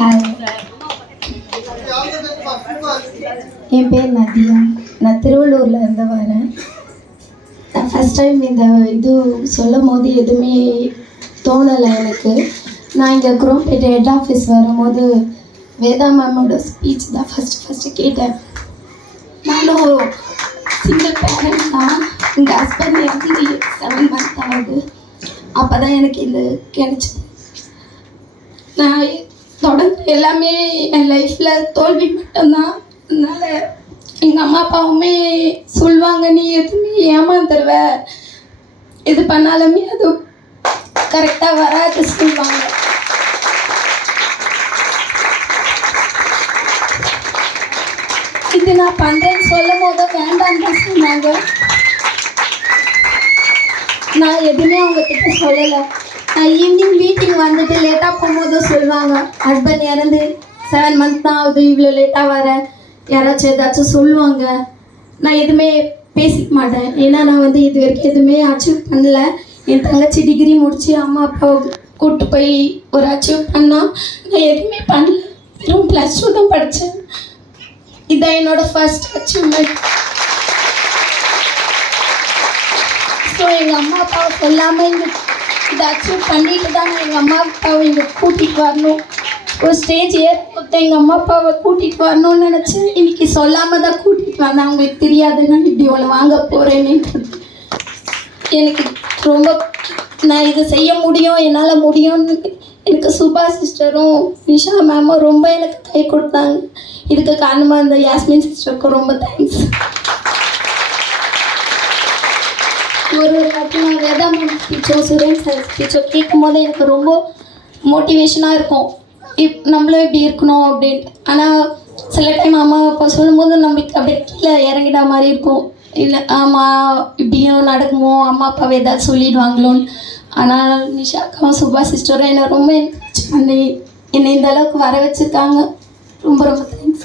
Hi, என் பேர் நதியா. நான் திருவள்ளூரில் இருந்து வரேன். நான் ஃபஸ்ட் டைம் இந்த இது சொல்லும் போது எதுவுமே தோணலை எனக்கு. நான் இங்கே குரோம்பேட் ஹெட் ஆஃபீஸ் வரும்போது வேதா மேமோட ஸ்பீச் தான் ஃபஸ்ட்டு கேட்டேன். நானும் சிங்கிள் பேரண்ட் தான். எங்கள் ஹஸ்பண்ட் வந்து 7 months ஆகுது. அப்போ தான் எனக்கு இது கிடைச்சிது. நான் தொடர்ந்து எல்லாமே என் லைஃப்பில் தோல்வி மட்டும்தான். அதனால் எங்கள் அம்மா அப்பாவுமே சொல்லுவாங்க, நீ எதுவுமே ஏமாந்துருவ, இது பண்ணாலுமே அது கரெக்டாக வராது சொல்லுவாங்க. இது நான் பண்ணுறேன்னு சொல்லும் போது வேண்டான்னு தான் சொன்னாங்க. நான் எதுவுமே அவங்கக்கிட்ட சொல்லலை. நான் ஈவினிங் வீட்டுக்கு வந்துட்டு லேட்டாக போகும்போது சொல்லுவாங்க, ஹஸ்பண்ட் இறந்து 7 months தான் ஆகுது, இவ்வளோ லேட்டாக வர, யாராச்சும் ஏதாச்சும் சொல்லுவாங்க. நான் எதுவுமே பேசிக்க மாட்டேன். ஏன்னா நான் வந்து இது வரைக்கும் எதுவுமே அச்சீவ் பண்ணல. என் தங்கச்சி டிகிரி முடித்து அம்மா அப்பாவை கூப்பிட்டு போய் ஒரு அச்சீவ் பண்ணால் நான் எதுவுமே பண்ணல. வெறும் +2 தான் படித்தேன். இதான் என்னோடய ஃபர்ஸ்ட் அச்சீவ்மெண்ட். ஸோ எங்கள் அம்மா அப்பாவை சொல்லாமல் இதை அச்சீவ் பண்ணிட்டு தான் நான் எங்கள் அம்மா அப்பாவை இங்கே கூட்டிகிட்டு வரணும். ஒரு ஸ்டேஜ் ஏற்பட்ட எங்கள் அம்மா அப்பாவை கூட்டிகிட்டு வரணும்னு நினச்சேன். இன்றைக்கி சொல்லாமல் தான் கூட்டிகிட்டு வந்தேன். அவங்களுக்கு தெரியாது நான் இப்படி ஒன்று வாங்க போகிறேன்னுன்றது. எனக்கு ரொம்ப நான் இதை செய்ய முடியும், என்னால் முடியும்னு எனக்கு சுபா சிஸ்டரும் நிஷா மேமும் ரொம்ப எனக்கு கை கொடுத்தாங்க. இதுக்கு காரணமாக இந்த யாஸ்மின் சிஸ்டருக்கும் ரொம்ப தேங்க்ஸ். ஒரு வாட்டி நான் வேதா மேம் ஸ்பீச்சோ சுரேன் சார் ஸ்பீச்சோ கேட்கும் போது எனக்கு ரொம்ப மோட்டிவேஷனாக இருக்கும். நம்மளும் இப்படி இருக்கணும் அப்படின்ட்டு. ஆனால் சில டைம் அம்மா அப்பா சொல்லும்போது நம்மளுக்கு அப்படியே கீழே இறங்கிட மாதிரி இருக்கும். இல்லை ஆமாம் இப்படியும் நடக்குமோ, அம்மா அப்பாவை ஏதாவது சொல்லிடுவாங்களோன்னு. ஆனால் நிஷா அக்காவும் சுபா சிஸ்டரும் என்னை ரொம்ப என்கரேஜ் பண்ணி என்னை இந்த அளவுக்கு வர வச்சுருக்காங்க. ரொம்ப ரொம்ப தேங்க்ஸ்.